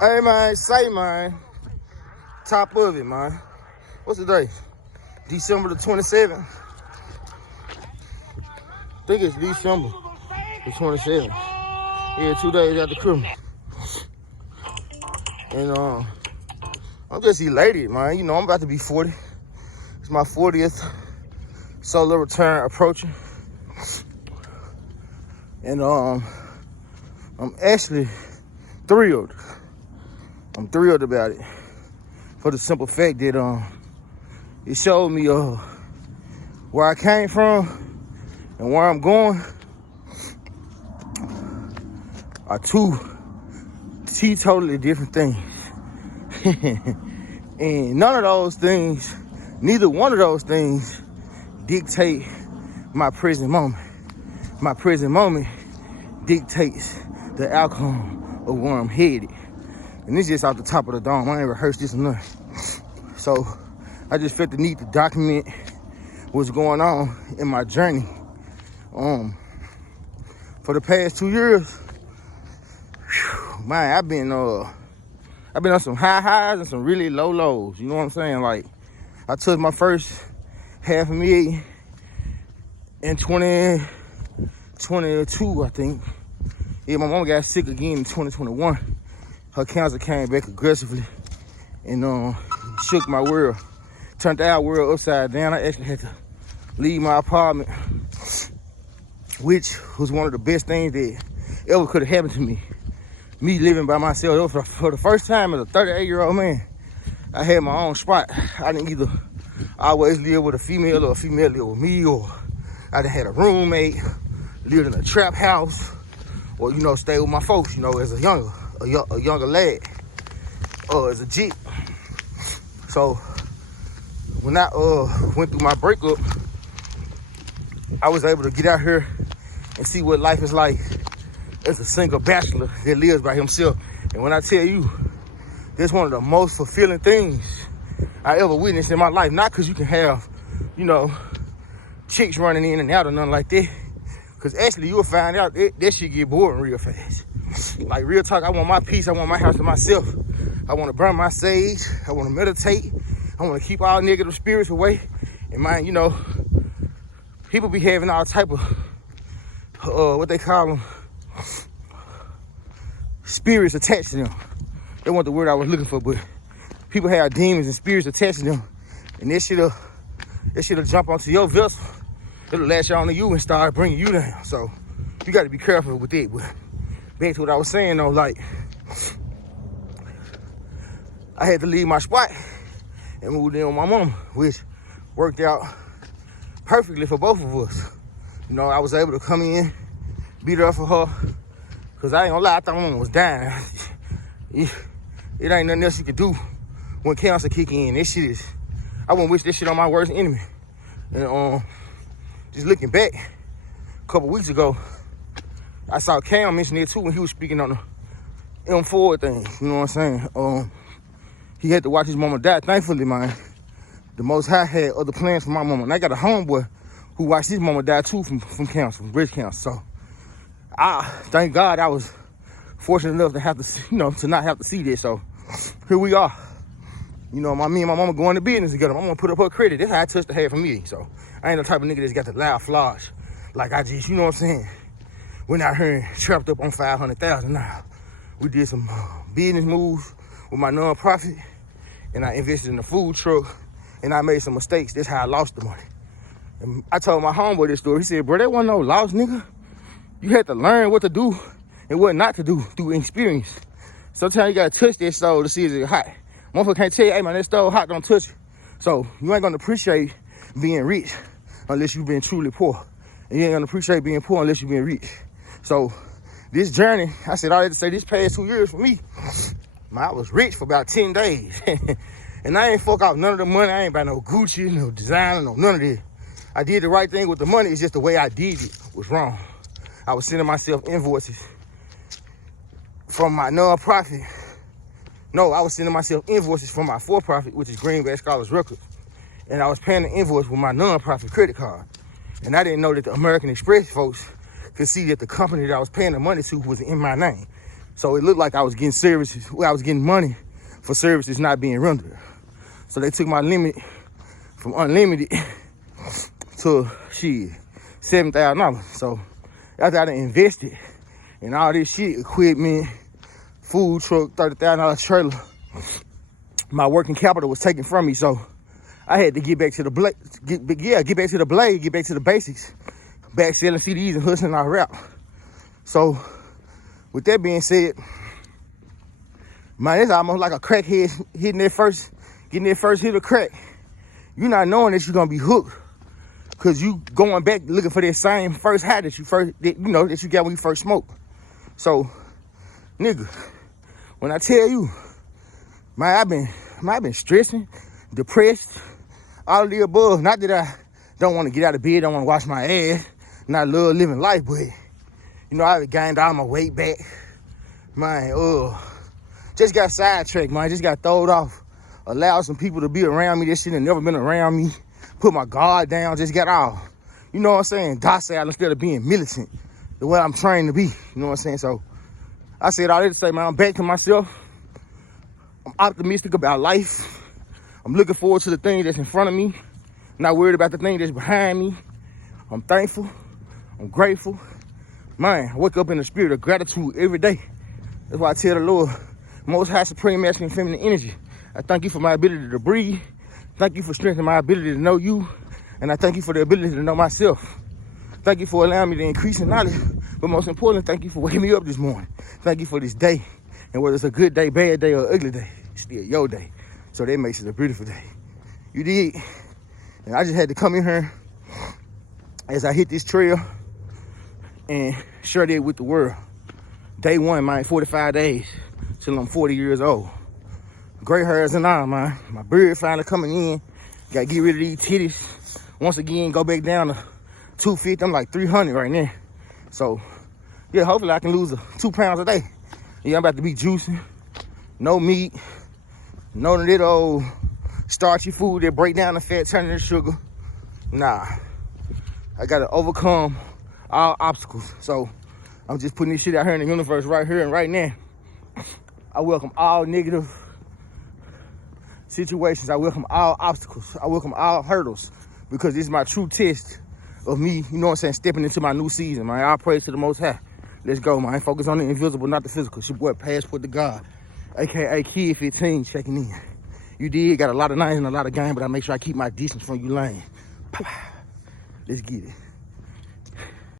Hey, man, say, man. Top of it, man. What's the day? December the 27th? I think it's December the 27th. Yeah, 2 days after Christmas. And I'm just elated, man. You know, I'm about to be 40. It's my 40th solo return approaching. And I'm actually thrilled. I'm thrilled about it for the simple fact that it showed me where I came from and where I'm going are two totally different things. And none of those things, neither one of those things dictate my present moment. My present moment dictates the outcome of where I'm headed. And this is just off the top of the dome. I ain't rehearsed this or nothing. So I just felt the need to document what's going on in my journey. For the past 2 years, man, I've been on some high highs and some really low lows. You know what I'm saying? Like, I took my first $500,000 in 2022, I think. Yeah, my mom got sick again in 2021. Her cancer came back aggressively and shook my world. Turned our world upside down. I actually had to leave my apartment, which was one of the best things that ever could have happened to me. Me living by myself. For the first time as a 38-year-old man, I had my own spot. I didn't either always live with a female or a female live with me, or I done had a roommate, lived in a trap house, or, you know, stay with my folks, you know, as a younger lad, or as a Jeep. So when I went through my breakup, I was able to get out here and see what life is like as a single bachelor that lives by himself. And when I tell you, that's one of the most fulfilling things I ever witnessed in my life. Not because you can have, you know, chicks running in and out or nothing like that. Because actually you'll find out that shit get boring real fast. Like, real talk, I want my peace. I want my house to myself. I want to burn my sage. I want to meditate. I want to keep all negative spirits away. And man, you know, people be having all type of, what they call them, spirits attached to them. That wasn't the word I was looking for, but people have demons and spirits attached to them. And that shit'll jump onto your vessel. It'll latch onto you and start bringing you down. So you got to be careful with it. But back to what I was saying though, like, I had to leave my spot and moved in with my mama, which worked out perfectly for both of us. You know, I was able to come in, be there for her, because I ain't gonna lie, I thought my mama was dying. It ain't nothing else you could do when cancer kick in. This shit is, I wouldn't wish this shit on my worst enemy. And just looking back, a couple weeks ago, I saw Cam mention it too when he was speaking on the M4 thing. You know what I'm saying? He had to watch his mama die. Thankfully, man, the Most High had other plans for my mama. And I got a homeboy who watched his mama die too from cancer, from breast cancer. So thank God I was fortunate enough to have to, you know, to not have to see this. So here we are. You know, me and my mama going to business together. I'm gonna put up her credit. That's how I touched the head for me. So I ain't the type of nigga that's got the loud flaws. Like I just, you know what I'm saying? We're not here trapped up on 500,000 now. We did some business moves with my nonprofit, and I invested in a food truck, and I made some mistakes. That's how I lost the money. And I told my homeboy this story. He said, bro, that wasn't no loss, nigga. You had to learn what to do and what not to do through experience. Sometimes you gotta touch that stove to see if it's hot. Motherfucker can't tell you, hey man, that stove hot, don't touch it. So you ain't gonna appreciate being rich unless you've been truly poor. And you ain't gonna appreciate being poor unless you've been rich. So this journey, I said all that to say, this past 2 years for me, man, I was rich for about 10 days. And I ain't fuck off none of the money. I ain't buy no Gucci, no designer, no none of this. I did the right thing with the money. It's just the way I did it was wrong. I was sending myself invoices from my nonprofit. No, I was sending myself invoices from my for-profit, which is Greenback Scholars Records. And I was paying the invoice with my nonprofit credit card. And I didn't know that the American Express folks could see that the company that I was paying the money to was in my name. So it looked like I was getting services, well, I was getting money for services not being rendered. So they took my limit from unlimited to shit, $7,000. So after I done invested in all this shit, equipment, food truck, $30,000 trailer, my working capital was taken from me. So I had to get back to the get back to the blade, get back to the basics, back selling CDs and hustling our rap. So with that being said, man, it's almost like a crackhead getting that first hit of crack. You're not knowing that you're gonna be hooked, cause you going back looking for that same first high that you got when you first smoked. So, nigga, when I tell you, man, I've been stressing, depressed, all of the above. Not that I don't want to get out of bed, don't want to wash my ass, not love living life, but I gained all my weight back. Man, just got sidetracked, man. Just got thrown off. Allowed some people to be around me that shit had never been around me. Put my guard down, just got all, you know what I'm saying, docile instead of being militant, the way I'm trained to be, you know what I'm saying? So I said all that to say, man, I'm back to myself. I'm optimistic about life. I'm looking forward to the thing that's in front of me. Not worried about the thing that's behind me. I'm thankful. I'm grateful. Man, I wake up in the spirit of gratitude every day. That's why I tell the Lord, Most High, Supreme, Masculine, Feminine Energy, I thank you for my ability to breathe. Thank you for strengthening my ability to know you. And I thank you for the ability to know myself. Thank you for allowing me to increase in knowledge. But most importantly, thank you for waking me up this morning. Thank you for this day. And whether it's a good day, bad day, or ugly day, it's still your day. So that makes it a beautiful day. You did. And I just had to come in here as I hit this trail and share that with the world. Day one, man, 45 days till I'm 40 years old. Gray hairs and all, man. My beard finally coming in. Got to get rid of these titties. Once again, go back down to 250. I'm like 300 right now. So, yeah, hopefully I can lose 2 pounds a day. Yeah, I'm about to be juicing. No meat. No little starchy food that break down the fat, turning to sugar. Nah. I got to overcome all obstacles. So, I'm just putting this shit out here in the universe right here and right now. I welcome all negative situations. I welcome all obstacles. I welcome all hurdles, because this is my true test of me, you know what I'm saying, stepping into my new season, man. All praise to the Most High. Let's go, man. Focus on the invisible, not the physical. It's your boy, Passport to God, a.k.a. Kid 15, checking in. You did, got a lot of names and a lot of game, but I make sure I keep my distance from you lane. Let's get it.